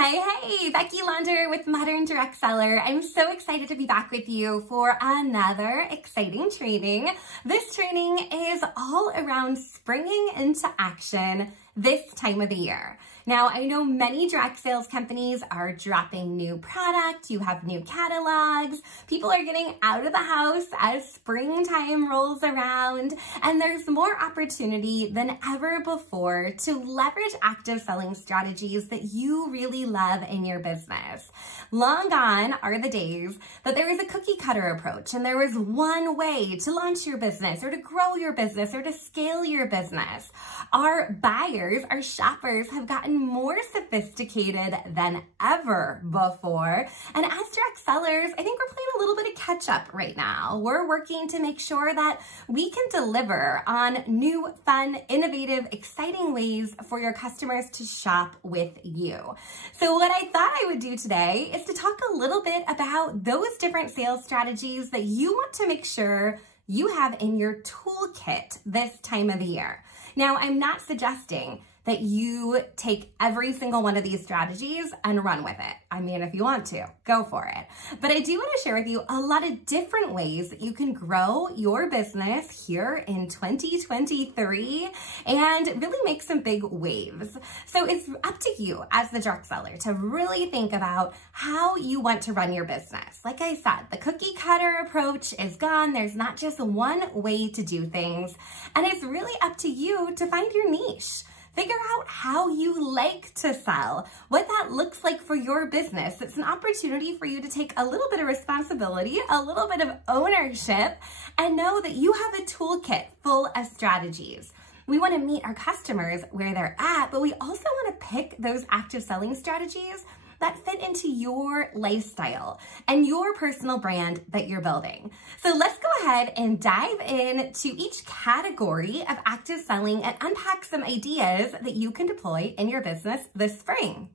Hey, Becky Launder with Modern Direct Seller. I'm so excited to be back with you for another exciting training. This training is all around springing into action this time of the year. Now, I know many direct sales companies are dropping new product, you have new catalogs, people are getting out of the house as springtime rolls around, and there's more opportunity than ever before to leverage active selling strategies that you really love in your business. Long gone are the days that there was a cookie cutter approach and there was one way to launch your business or to grow your business or to scale your business. Our buyers, our shoppers have gotten more sophisticated than ever before. And as direct sellers, I think we're playing a little bit of catch up right now. We're working to make sure that we can deliver on new, fun, innovative, exciting ways for your customers to shop with you. So what I thought I would do today is to talk a little bit about those different sales strategies that you want to make sure you have in your toolkit this time of the year. Now, I'm not suggesting that you take every single one of these strategies and run with it. I mean, if you want to, go for it. But I do want to share with you a lot of different ways that you can grow your business here in 2023 and really make some big waves. So it's up to you as the direct seller to really think about how you want to run your business. Like I said, the cookie cutter approach is gone. There's not just one way to do things. And it's really up to you to find your niche. Figure out how you like to sell, what that looks like for your business. It's an opportunity for you to take a little bit of responsibility, a little bit of ownership, and know that you have a toolkit full of strategies. We want to meet our customers where they're at, but we also want to pick those active selling strategies that fit into your lifestyle and your personal brand that you're building. So let's go ahead and dive into each category of active selling and unpack some ideas that you can deploy in your business this spring.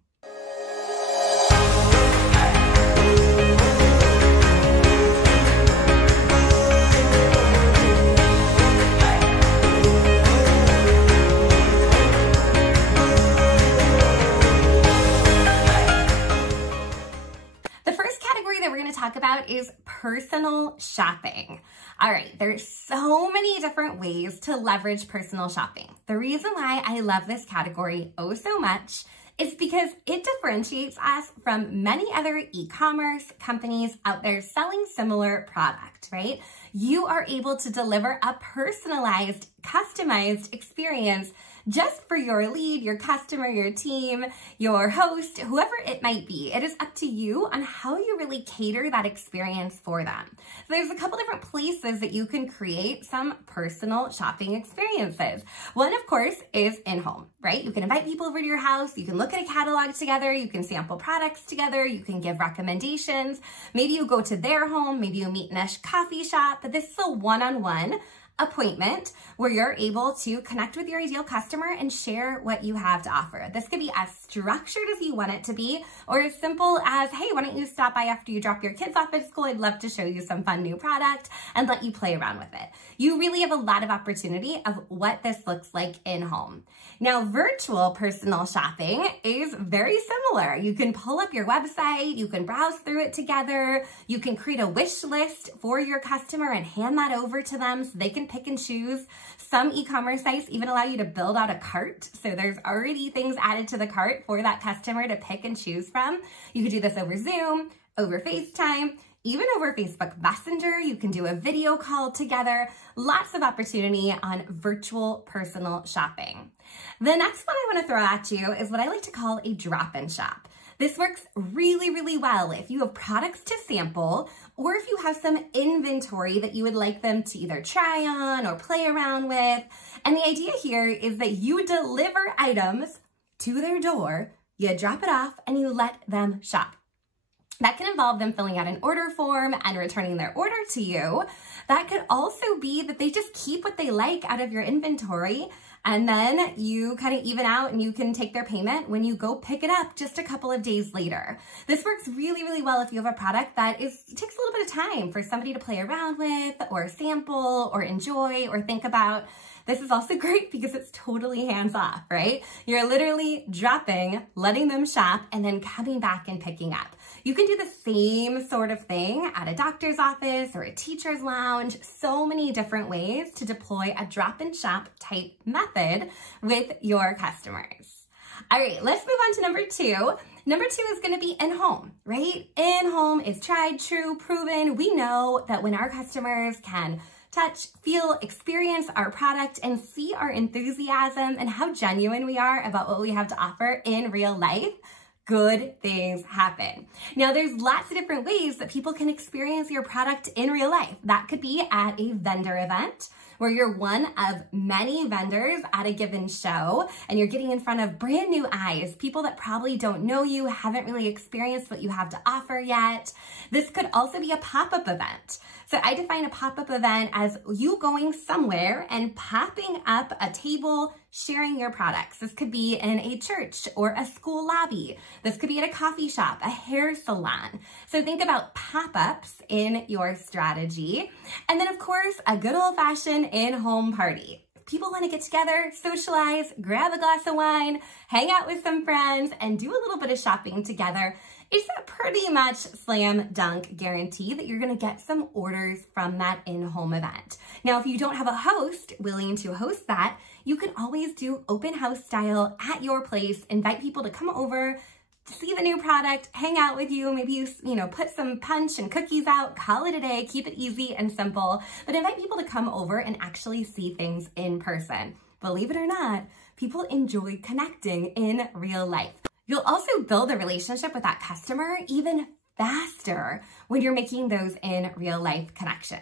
Talk about is personal shopping. All right, there's so many different ways to leverage personal shopping. The reason why I love this category oh so much is because it differentiates us from many other e-commerce companies out there selling similar product, right? You are able to deliver a personalized, customized experience just for your lead, your customer, your team, your host, whoever it might be. It is up to you on how you really cater that experience for them. So there's a couple different places that you can create some personal shopping experiences. One, of course, is in-home, right? You can invite people over to your house. You can look at a catalog together. You can sample products together. You can give recommendations. Maybe you go to their home. Maybe you meet in a coffee shop, but this is a one-on-one appointment where you're able to connect with your ideal customer and share what you have to offer. This could be as structured as you want it to be, or as simple as, hey, why don't you stop by after you drop your kids off at school? I'd love to show you some fun new product and let you play around with it. You really have a lot of opportunity of what this looks like in home. Now, virtual personal shopping is very similar. You can pull up your website, you can browse through it together, you can create a wish list for your customer and hand that over to them so they can pick and choose. Some e-commerce sites even allow you to build out a cart. So there's already things added to the cart for that customer to pick and choose from. You could do this over Zoom, over FaceTime, even over Facebook Messenger. You can do a video call together. Lots of opportunity on virtual personal shopping. The next one I want to throw at you is what I like to call a drop-in shop. This works really, really well if you have products to sample or if you have some inventory that you would like them to either try on or play around with. And the idea here is that you deliver items to their door, you drop it off, and you let them shop. That can involve them filling out an order form and returning their order to you. That could also be that they just keep what they like out of your inventory, and then you kind of even out and you can take their payment when you go pick it up just a couple of days later. This works really, really well if you have a product that takes a little bit of time for somebody to play around with or sample or enjoy or think about. This is also great because it's totally hands off, right? You're literally dropping, letting them shop, and then coming back and picking up. You can do the same sort of thing at a doctor's office or a teacher's lounge. So many different ways to deploy a drop and shop type method with your customers. All right, let's move on to number 2. Number 2 is going to be in-home, right? In-home is tried, true, proven. We know that when our customers can touch, feel, experience our product, and see our enthusiasm and how genuine we are about what we have to offer in real life, good things happen. Now, there's lots of different ways that people can experience your product in real life. That could be at a vendor event, where you're one of many vendors at a given show and you're getting in front of brand new eyes, people that probably don't know you, haven't really experienced what you have to offer yet. This could also be a pop-up event. So I define a pop-up event as you going somewhere and popping up a table, sharing your products. This could be in a church or a school lobby. This could be at a coffee shop, a hair salon. So think about pop-ups in your strategy. And then of course, a good old-fashioned in-home party. People want to get together, socialize, grab a glass of wine, hang out with some friends, and do a little bit of shopping together. It's a pretty much slam dunk guarantee that you're going to get some orders from that in-home event. Now, if you don't have a host willing to host that, you can always do open house style at your place, invite people to come over, to see the new product, hang out with you, maybe you know, put some punch and cookies out, call it a day, keep it easy and simple, but invite people to come over and actually see things in person. Believe it or not, people enjoy connecting in real life. You'll also build a relationship with that customer even faster when you're making those in real life connections.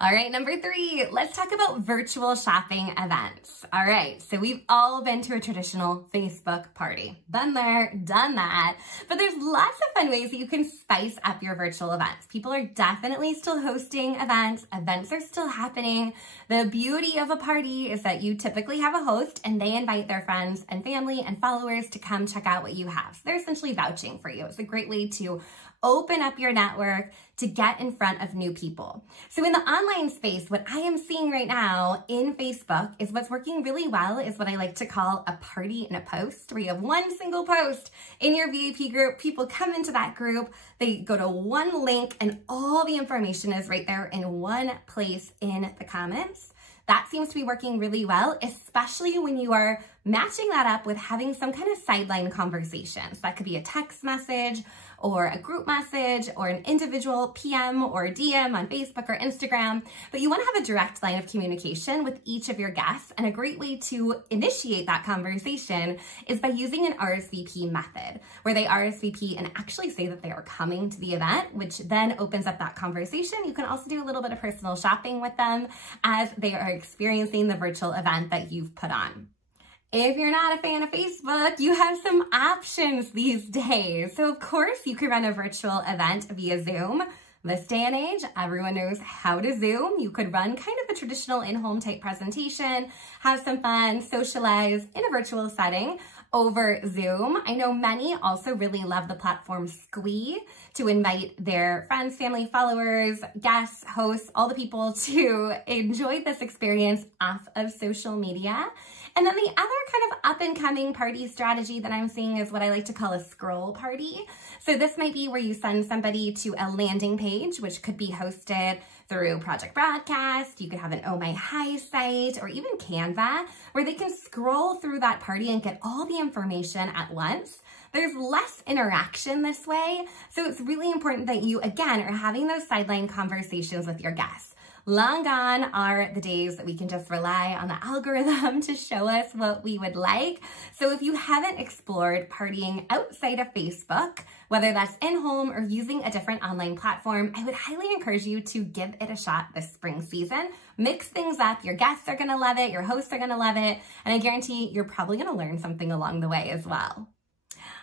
All right, number 3, let's talk about virtual shopping events. All right, so we've all been to a traditional Facebook party. Been there, done that, but there's lots of fun ways that you can spice up your virtual events. People are definitely still hosting events. Events are still happening. The beauty of a party is that you typically have a host and they invite their friends and family and followers to come check out what you have. So they're essentially vouching for you. It's a great way to open up your network to get in front of new people. So in the online space, what I am seeing right now in Facebook is what's working really well is what I like to call a party in a post, where you have one single post in your VIP group. People come into that group, they go to one link, and all the information is right there in one place in the comments. That seems to be working really well, especially when you are matching that up with having some kind of sideline conversations. That could be a text message or a group message or an individual PM or DM on Facebook or Instagram, but you want to have a direct line of communication with each of your guests. And a great way to initiate that conversation is by using an RSVP method, where they RSVP and actually say that they are coming to the event, which then opens up that conversation. You can also do a little bit of personal shopping with them as they are experiencing the virtual event that you've put on. If you're not a fan of Facebook, you have some options these days. So of course you can run a virtual event via Zoom. This day and age, everyone knows how to Zoom. You could run kind of a traditional in-home type presentation, have some fun, socialize in a virtual setting over Zoom. I know many also really love the platform Squee to invite their friends, family, followers, guests, hosts, all the people to enjoy this experience off of social media. And then the other kind of up-and-coming party strategy that I'm seeing is what I like to call a scroll party. So this might be where you send somebody to a landing page, which could be hosted through Project Broadcast. You could have an Oh My High site or even Canva, where they can scroll through that party and get all the information at once. There's less interaction this way, so it's really important that you, again, are having those sideline conversations with your guests. Long gone are the days that we can just rely on the algorithm to show us what we would like. So if you haven't explored partying outside of Facebook, whether that's in-home or using a different online platform, I would highly encourage you to give it a shot this spring season. Mix things up. Your guests are going to love it. Your hosts are going to love it. And I guarantee you're probably going to learn something along the way as well.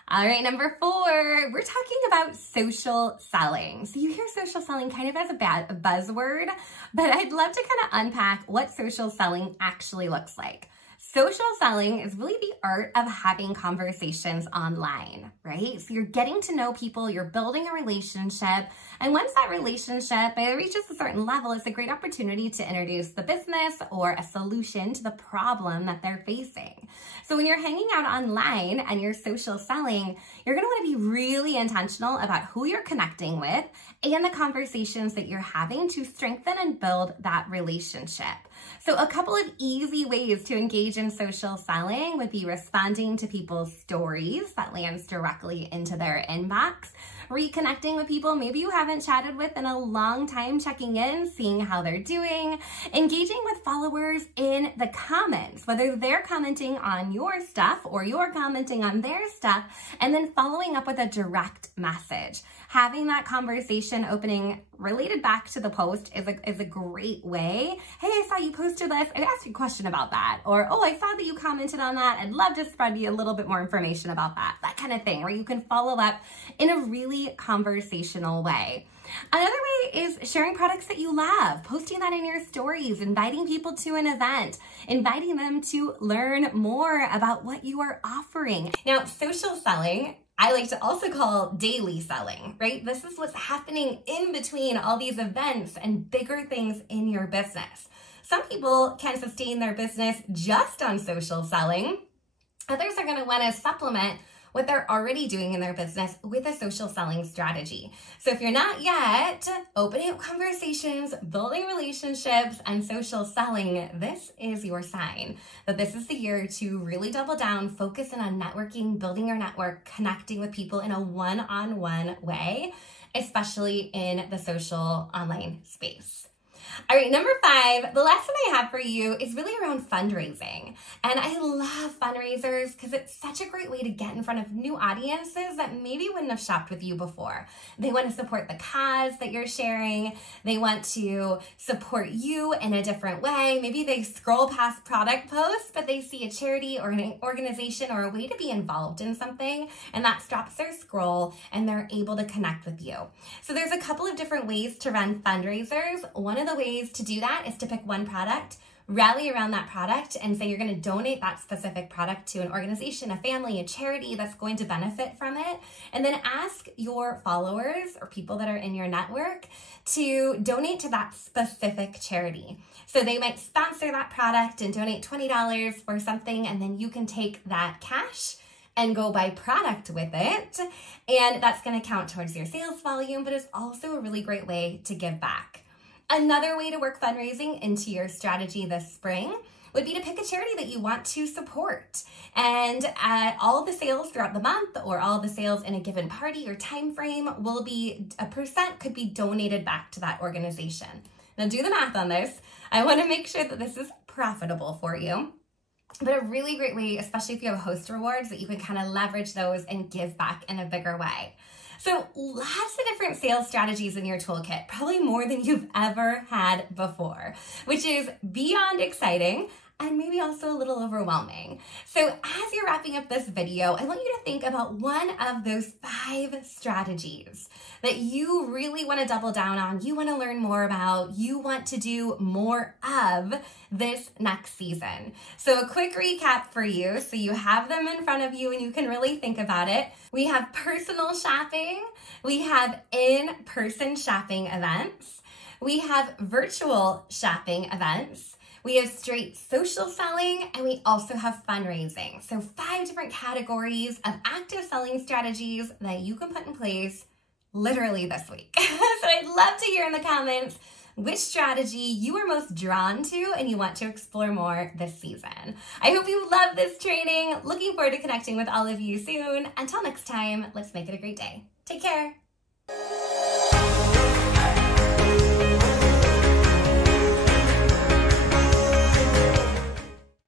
All right, number 4, we're talking about social selling. So you hear social selling kind of as a buzzword, but I'd love to kind of unpack what social selling actually looks like. Social selling is really the art of having conversations online, right? So you're getting to know people, you're building a relationship, and once that relationship reaches a certain level, it's a great opportunity to introduce the business or a solution to the problem that they're facing. So when you're hanging out online and you're social selling, you're gonna wanna be really intentional about who you're connecting with and the conversations that you're having to strengthen and build that relationship. So a couple of easy ways to engage in social selling would be responding to people's stories that lands directly into their inbox, reconnecting with people maybe you haven't chatted with in a long time, checking in, seeing how they're doing, engaging with followers in the comments, whether they're commenting on your stuff or you're commenting on their stuff, and then following up with a direct message. Having that conversation opening related back to the post is a great way. Hey, I saw you posted this. I asked you a question about that. Or, oh, I saw that you commented on that. I'd love to spread you a little bit more information about that. That kind of thing, where you can follow up in a really conversational way. Another way is sharing products that you love, posting that in your stories, inviting people to an event, inviting them to learn more about what you are offering. Now, social selling, I like to also call daily selling, right? This is what's happening in between all these events and bigger things in your business. Some people can sustain their business just on social selling. Others are going to want to supplement what they're already doing in their business with a social selling strategy. So if you're not yet opening up conversations, building relationships, and social selling, this is your sign that this is the year to really double down, focus in on networking, building your network, connecting with people in a one-on-one way, especially in the social online space. All right, number 5, the lesson I have for you is really around fundraising. And I love fundraisers because it's such a great way to get in front of new audiences that maybe wouldn't have shopped with you before. They want to support the cause that you're sharing. They want to support you in a different way. Maybe they scroll past product posts, but they see a charity or an organization or a way to be involved in something, and that stops their scroll and they're able to connect with you. So there's a couple of different ways to run fundraisers. One of the ways to do that is to pick one product, rally around that product, and say you're going to donate that specific product to an organization, a family, a charity that's going to benefit from it, and then ask your followers or people that are in your network to donate to that specific charity. So they might sponsor that product and donate $20 for something, and then you can take that cash and go buy product with it, and that's going to count towards your sales volume, but it's also a really great way to give back. Another way to work fundraising into your strategy this spring would be to pick a charity that you want to support. And all the sales throughout the month or all the sales in a given party or time frame will be, a percent could be donated back to that organization. Now do the math on this. I want to make sure that this is profitable for you. But a really great way, especially if you have host rewards, that you can kind of leverage those and give back in a bigger way. So lots of different sales strategies in your toolkit, probably more than you've ever had before, which is beyond exciting and maybe also a little overwhelming. So as you're wrapping up this video, I want you to think about one of those 5 strategies that you really want to double down on, you want to learn more about, you want to do more of this next season. So a quick recap for you, so you have them in front of you and you can really think about it. We have personal shopping, we have in-person shopping events, we have virtual shopping events, we have straight social selling, and we also have fundraising. So 5 different categories of active selling strategies that you can put in place literally this week. So I'd love to hear in the comments which strategy you are most drawn to and you want to explore more this season. I hope you love this training. Looking forward to connecting with all of you soon. Until next time, let's make it a great day. Take care.